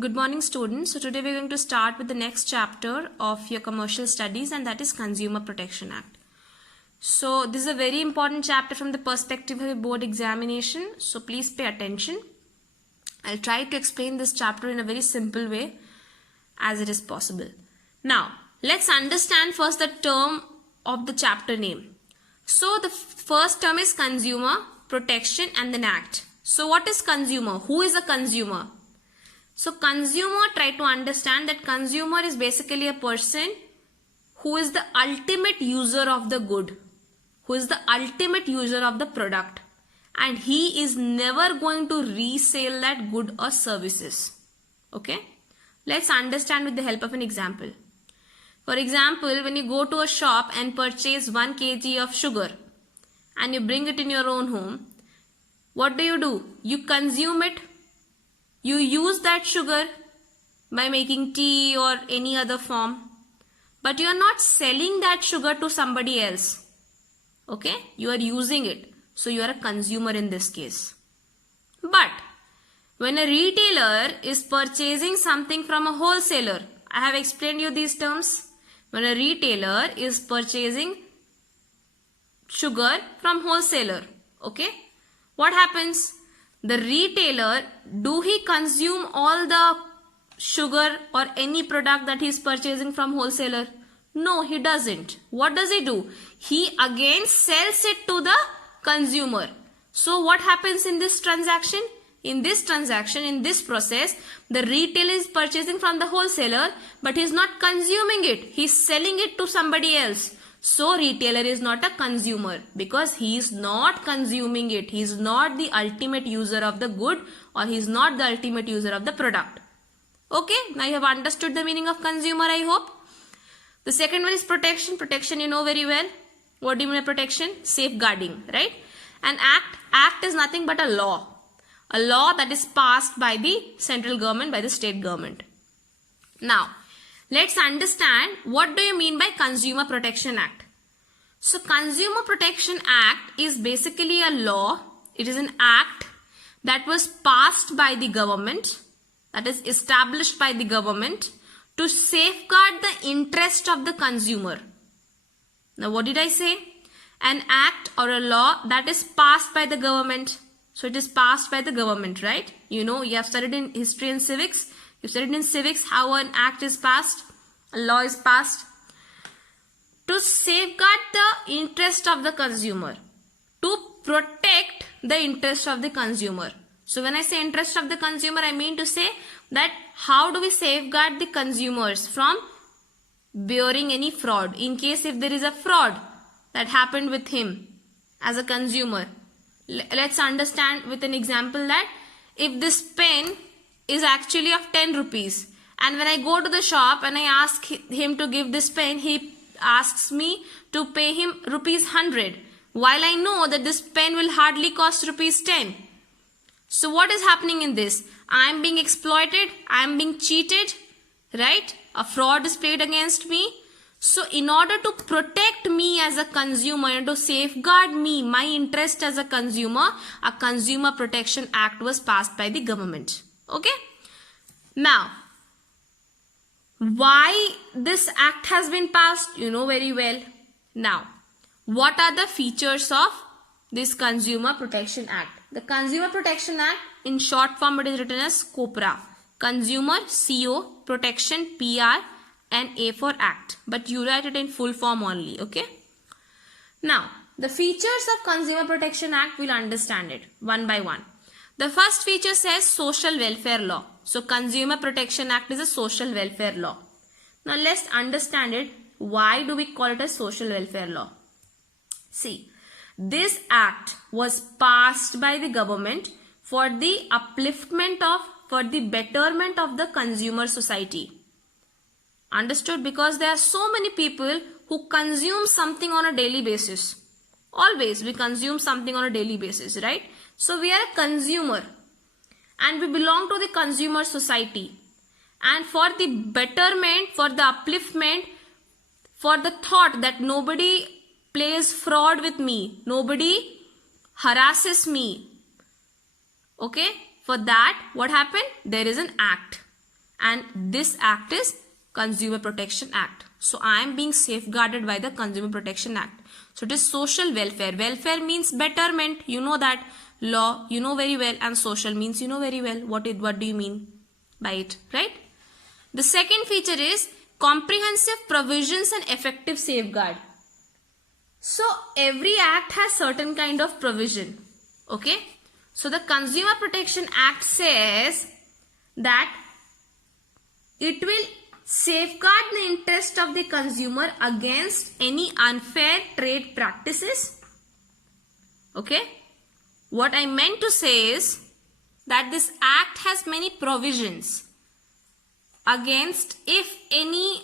Good morning, students. So today we're going to start with the next chapter of your commercial studies, and that is Consumer Protection Act. So this is a very important chapter from the perspective of a board examination. So please pay attention. I'll try to explain this chapter in a very simple way as it is possible. Now, let's understand first the term of the chapter name. So the first term is Consumer Protection and then Act. So what is consumer? Who is a consumer? So consumer, try to understand that consumer is basically a person who is the ultimate user of the good, who is the ultimate user of the product, and he is never going to resell that good or services. Okay? Let's understand with the help of an example. For example, when you go to a shop and purchase 1 kg of sugar and you bring it in your own home, what do? You consume it. You use that sugar by making tea or any other form, but you are not selling that sugar to somebody else. Okay? You are using it. So you are a consumer in this case. But when a retailer is purchasing something from a wholesaler, I have explained you these terms. When a retailer is purchasing sugar from wholesaler, okay? What happens? The retailer, do he consume all the sugar or any product that he is purchasing from wholesaler? No, he doesn't. What does he do? He again sells it to the consumer. So what happens in this transaction? In this transaction, in this process, the retailer is purchasing from the wholesaler, but he is not consuming it. He is selling it to somebody else. So retailer is not a consumer because he is not consuming it. He is not the ultimate user of the good, or he is not the ultimate user of the product. Okay, now you have understood the meaning of consumer, I hope. The second one is protection. Protection you know very well. What do you mean by protection? Safeguarding, right? An act is nothing but a law. A law that is passed by the central government, by the state government. Now, let's understand what do you mean by Consumer Protection Act. So Consumer Protection Act is basically a law. It is an act that was passed by the government, that is established by the government to safeguard the interest of the consumer. Now what did I say? An act or a law that is passed by the government. So it is passed by the government, right? You know, you have studied in history and civics. You studied in civics how an act is passed, a law is passed to safeguard the interest of the consumer, to protect the interest of the consumer. So when I say interest of the consumer, I mean to say that how do we safeguard the consumers from bearing any fraud in case if there is a fraud that happened with him as a consumer. Let's understand with an example that if this pen is actually of 10 rupees and when I go to the shop and I ask him to give this pen, he asks me to pay him rupees 100 while I know that this pen will hardly cost rupees 10. So what is happening in this? I am being exploited, I am being cheated, right? A fraud is played against me. So in order to protect me as a consumer and to safeguard me, my interest as a consumer, a Consumer Protection Act was passed by the government. Okay? Now, why this act has been passed? You know very well. Now, what are the features of this Consumer Protection Act? The Consumer Protection Act, in short form it is written as COPRA. Consumer, CO, Protection, PR, and A for Act, but you write it in full form only, okay? Now, the features of Consumer Protection Act, we'll understand it one by one. The first feature says social welfare law. So, Consumer Protection Act is a social welfare law. Now, let's understand it. Why do we call it a social welfare law? See, this act was passed by the government for the upliftment of, for the betterment of the consumer society. Understood? Because there are so many people who consume something on a daily basis. Always we consume something on a daily basis, right? So we are a consumer and we belong to the consumer society. And for the betterment, for the upliftment, for the thought that nobody plays fraud with me, nobody harasses me. Okay? For that, what happened? There is an act. and this act is Consumer Protection Act. So I am being safeguarded by the Consumer Protection Act. So it is social welfare. Welfare means betterment. You know that. Law, you know very well, and social means you know very well. What do you mean by it, right? The second feature is comprehensive provisions and effective safeguard. So every act has certain kind of provision. Okay. So the Consumer Protection Act says that it will safeguard the interest of the consumer against any unfair trade practices. Okay. What I meant to say is that this act has many provisions against if any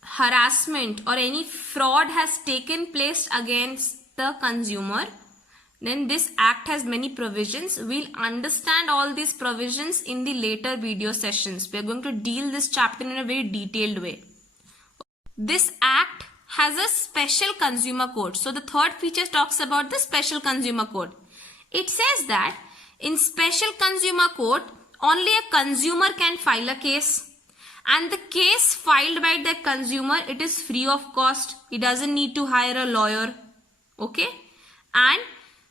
harassment or any fraud has taken place against the consumer, then this act has many provisions. We'll understand all these provisions in the later video sessions. We are going to deal this chapter in a very detailed way. This act has a special consumer code. So the third feature talks about the special consumer code. It says that in special consumer code, only a consumer can file a case, and the case filed by the consumer, it is free of cost. He doesn't need to hire a lawyer. Okay. And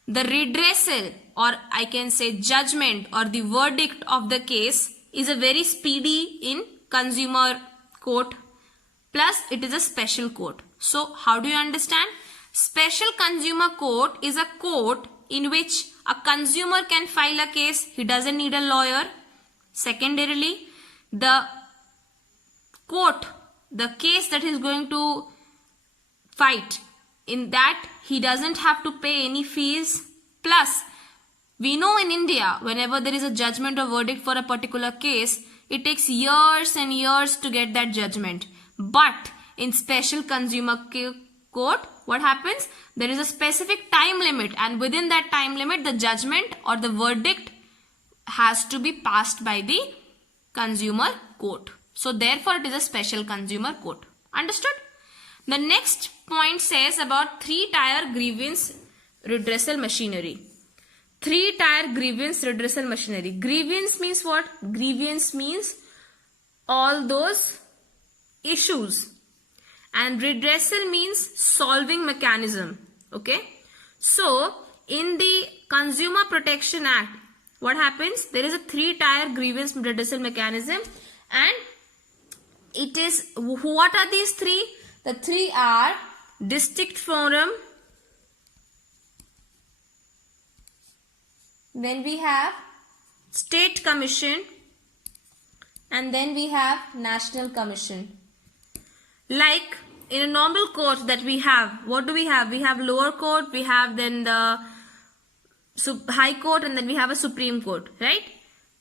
the redressal, or I can say judgment or the verdict of the case is a very speedy in consumer court. Plus it is a special court. So how do you understand? Special consumer court is a court in which a consumer can file a case. He doesn't need a lawyer. Secondarily, the court, the case that he is going to fight, in that he doesn't have to pay any fees. Plus, we know in India, whenever there is a judgment or verdict for a particular case, it takes years and years to get that judgment. But in special consumer court, what happens? There is a specific time limit, and within that time limit, the judgment or the verdict has to be passed by the consumer court. So therefore, it is a special consumer court. Understood? The next point says about three-tier grievance redressal machinery. Three-tier grievance redressal machinery. Grievance means what? Grievance means all those issues. And redressal means solving mechanism. Okay. So, in the Consumer Protection Act, what happens? There is a three-tier grievance redressal mechanism, and it is, what are these three? The three are district forum, then we have state commission, and then we have national commission. Like in a normal court that we have, what do we have? We have lower court, we have then the high court, and then we have a Supreme Court, right?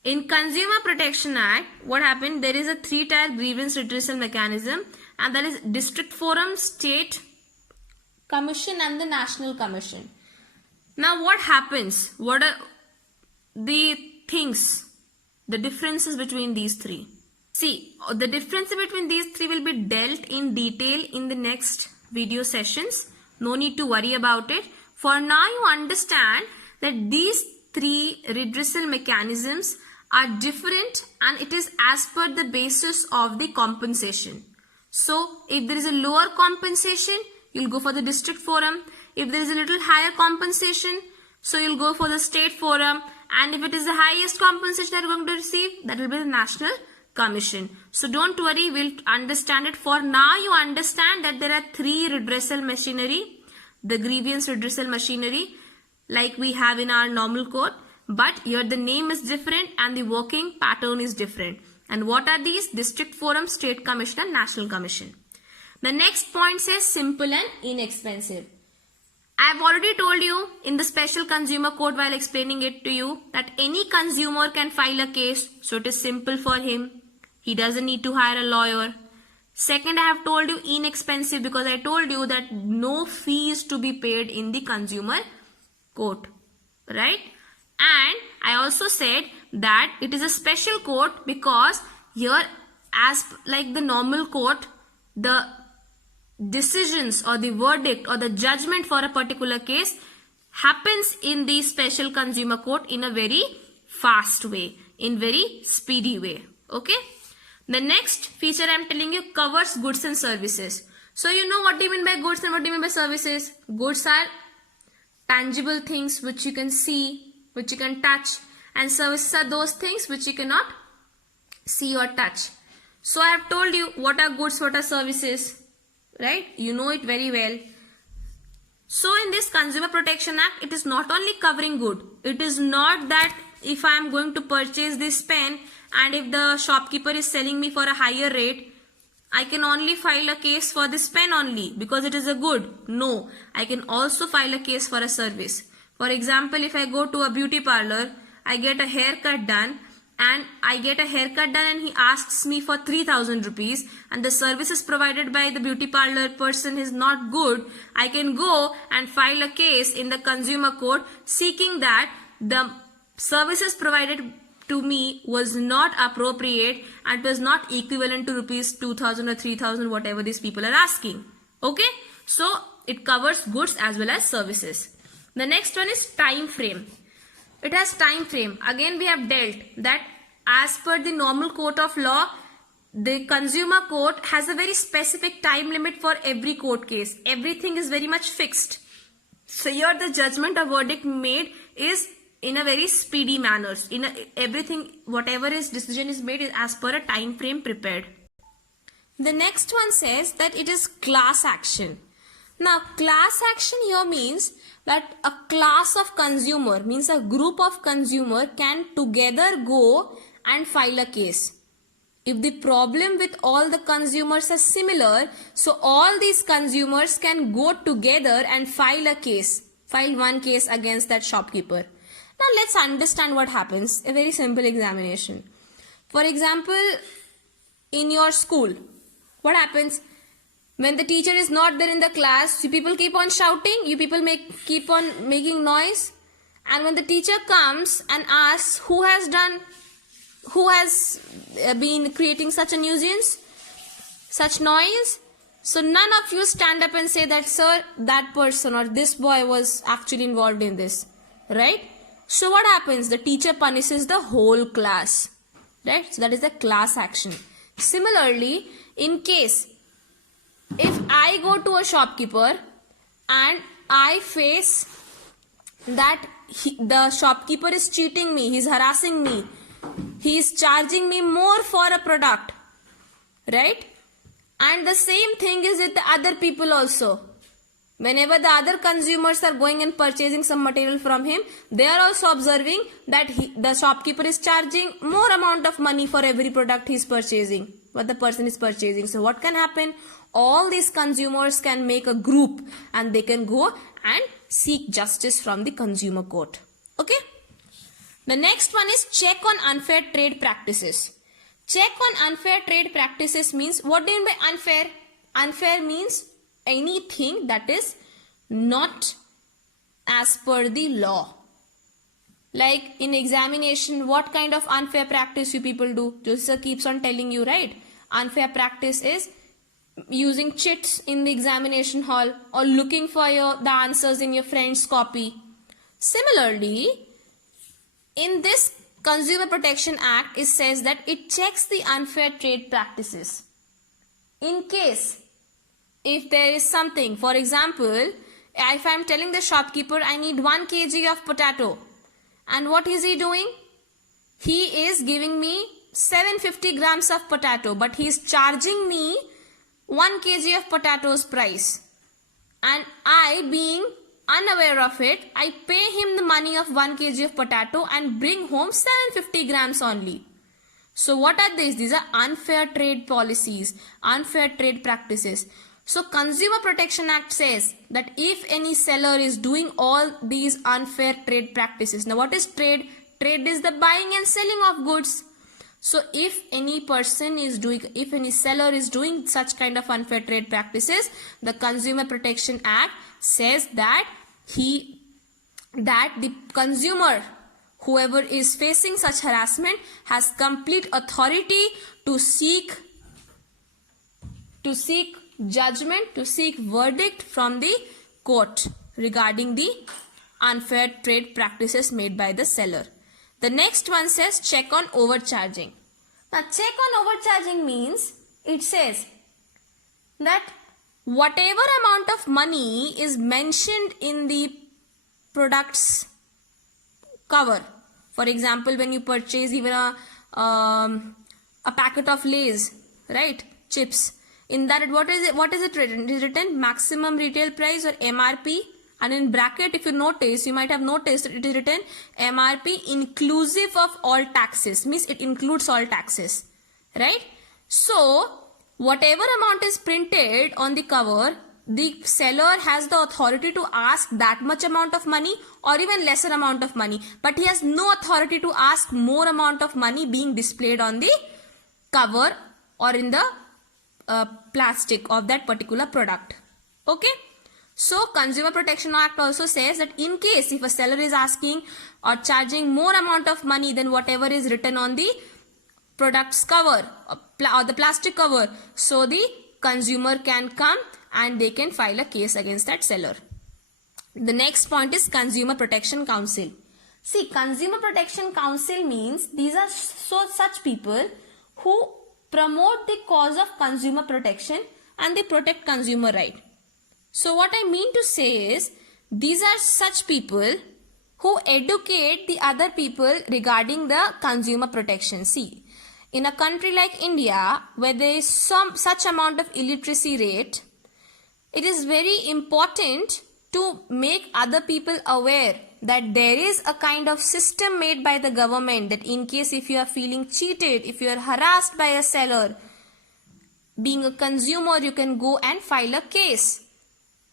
In Consumer Protection Act, what happened? There is a three-tier grievance redressal mechanism, and that is district forum, state commission, and the national commission. Now what happens? What are the things, the differences between these three? See, the difference between these three will be dealt in detail in the next video sessions. No need to worry about it. For now, you understand that these three redressal mechanisms are different, and it is as per the basis of the compensation. So, if there is a lower compensation, you'll go for the district forum. If there is a little higher compensation, so you'll go for the state forum. And if it is the highest compensation that you're going to receive, that will be the national commission. So don't worry, we'll understand it. For now, you understand that there are three redressal machinery, the grievance redressal machinery, like we have in our normal court, but here the name is different and the working pattern is different. And what are these? District forum, state commission, and national commission. The next point says simple and inexpensive. I have already told you in the special consumer code while explaining it to you that any consumer can file a case, so it is simple for him. He doesn't need to hire a lawyer. Second, I have told you inexpensive because I told you that no fee is to be paid in the consumer court, right? And I also said that it is a special court because here, as like the normal court, the decisions or the verdict or the judgment for a particular case happens in the special consumer court in a very fast way, in very speedy way. Okay. The next feature I am telling you covers goods and services. So you know what do you mean by goods and what do you mean by services? Goods are tangible things which you can see, which you can touch, and services are those things which you cannot see or touch. So I have told you what are goods, what are services, right? You know it very well. So in this Consumer Protection Act, it is not only covering good. It is not that if I am going to purchase this pen and if the shopkeeper is selling me for a higher rate, I can only file a case for this pen only because it is a good. No, I can also file a case for a service. For example, if I go to a beauty parlor, I get a haircut done and he asks me for 3,000 rupees and the services provided by the beauty parlor person is not good, I can go and file a case in the consumer court seeking that the services provided to me was not appropriate and was not equivalent to rupees 2,000 or 3,000, whatever these people are asking. Okay, so it covers goods as well as services. The next one is time frame. It has time frame. Again, we have dealt that as per the normal court of law, the consumer court has a very specific time limit for every court case. Everything is very much fixed. So here the judgment or verdict made is in a very speedy manner. Everything, whatever is decision is made is as per a time frame prepared. The next one says that it is class action. Now, class action here means that a class of consumer, means a group of consumer can together go and file a case. If the problem with all the consumers are similar, so all these consumers can go together and file a case, file one case against that shopkeeper. Now let's understand what happens. A very simple examination. For example, in your school, what happens? When the teacher is not there in the class, you people keep on shouting, you people keep on making noise. And when the teacher comes and asks who has been creating such a nuisance, such noise, so none of you stand up and say that, sir, that person or this boy was actually involved in this, right? So what happens? The teacher punishes the whole class, right? So that is the class action. Similarly, in case if I go to a shopkeeper and I face that the shopkeeper is cheating me, he's harassing me, he is charging me more for a product, right? And the same thing is with the other people also. Whenever the other consumers are going and purchasing some material from him, they are also observing that the shopkeeper is charging more amount of money for every product he is purchasing, what the person is purchasing. So what can happen? All these consumers can make a group and they can go and seek justice from the consumer court. Okay? The next one is check on unfair trade practices. Check on unfair trade practices means, what do you mean by unfair? Unfair means anything that is not as per the law. Like in examination, what kind of unfair practice you people do? Joseph keeps on telling you, right? Unfair practice is using chits in the examination hall or looking for the answers in your friend's copy. Similarly, in this Consumer Protection Act, it says that it checks the unfair trade practices. In case if there is something, for example, if I am telling the shopkeeper I need 1 kg of potato, and what is he doing? He is giving me 750 grams of potato, but he is charging me 1 kg of potatoes price. And I, being unaware of it, I pay him the money of 1 kg of potato and bring home 750 grams only. So what are these? These are unfair trade policies, unfair trade practices. So Consumer Protection Act says that if any seller is doing all these unfair trade practices. Now what is trade? Trade is the buying and selling of goods. So if any seller is doing such kind of unfair trade practices, the Consumer Protection Act says that the consumer, whoever is facing such harassment, has complete authority to seek judgment, to seek verdict from the court regarding the unfair trade practices made by the seller. The next one says check on overcharging. Now check on overcharging means it says that whatever amount of money is mentioned in the product's cover. For example, when you purchase even a packet of Lay's, right, chips, in that what is it written? It is written maximum retail price or MRP, and in bracket, if you notice, you might have noticed it is written MRP inclusive of all taxes, means it includes all taxes, right? So whatever amount is printed on the cover, the seller has the authority to ask that much amount of money or even lesser amount of money, but he has no authority to ask more amount of money being displayed on the cover or in the plastic of that particular product. Okay. So Consumer Protection Act also says that in case if a seller is asking or charging more amount of money than whatever is written on the product's cover or the plastic cover, so the consumer can come and they can file a case against that seller. The next point is Consumer Protection Council. See, Consumer Protection Council means these are such people who promote the cause of consumer protection and they protect consumer right. So what I mean to say is these are such people who educate the other people regarding the consumer protection. See, in a country like India where there is such amount of illiteracy rate, it is very important to make other people aware that there is a kind of system made by the government that in case if you are feeling cheated, if you are harassed by a seller, being a consumer, you can go and file a case.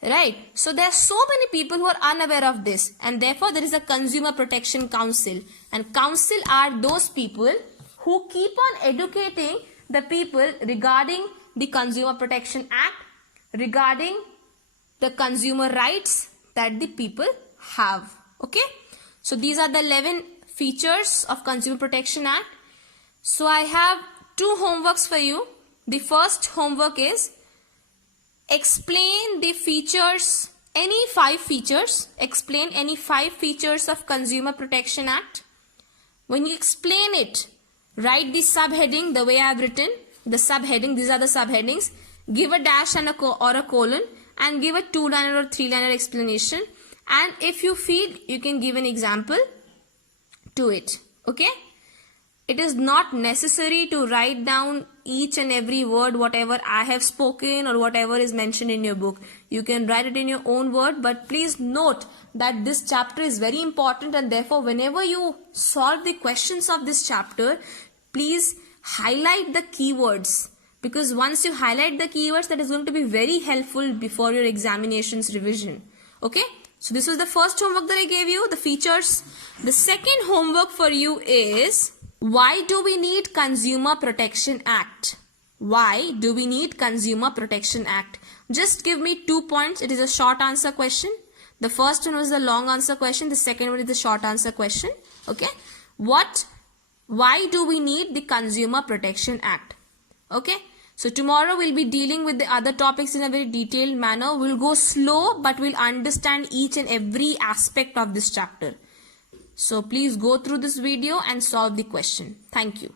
Right? So there are so many people who are unaware of this, and therefore there is a Consumer Protection Council, and council are those people who keep on educating the people regarding the Consumer Protection Act, regarding the consumer rights that the people have. Okay, so these are the 11 features of Consumer Protection Act. So I have 2 homeworks for you. The first homework is explain the features, any 5 features, explain any 5 features of Consumer Protection Act. When you explain it, write the subheading the way I have written, the subheading, these are the subheadings, give a dash and or a colon and give a 2-liner or 3-liner explanation, and if you feel you can give an example to it. Okay? It is not necessary to write down each and every word whatever I have spoken or whatever is mentioned in your book. You can write it in your own word, but please note that this chapter is very important, and therefore whenever you solve the questions of this chapter, please highlight the keywords, because once you highlight the keywords, that is going to be very helpful before your examinations revision. Okay? So this is the first homework that I gave you, the features. The second homework for you is, why do we need Consumer Protection Act? Why do we need Consumer Protection Act? Just give me 2 points. It is a short answer question. The first one was the long answer question. The second one is the short answer question. Okay. Why do we need the Consumer Protection Act? Okay. So tomorrow we'll be dealing with the other topics in a very detailed manner. We'll go slow, but we'll understand each and every aspect of this chapter. So please go through this video and solve the question. Thank you.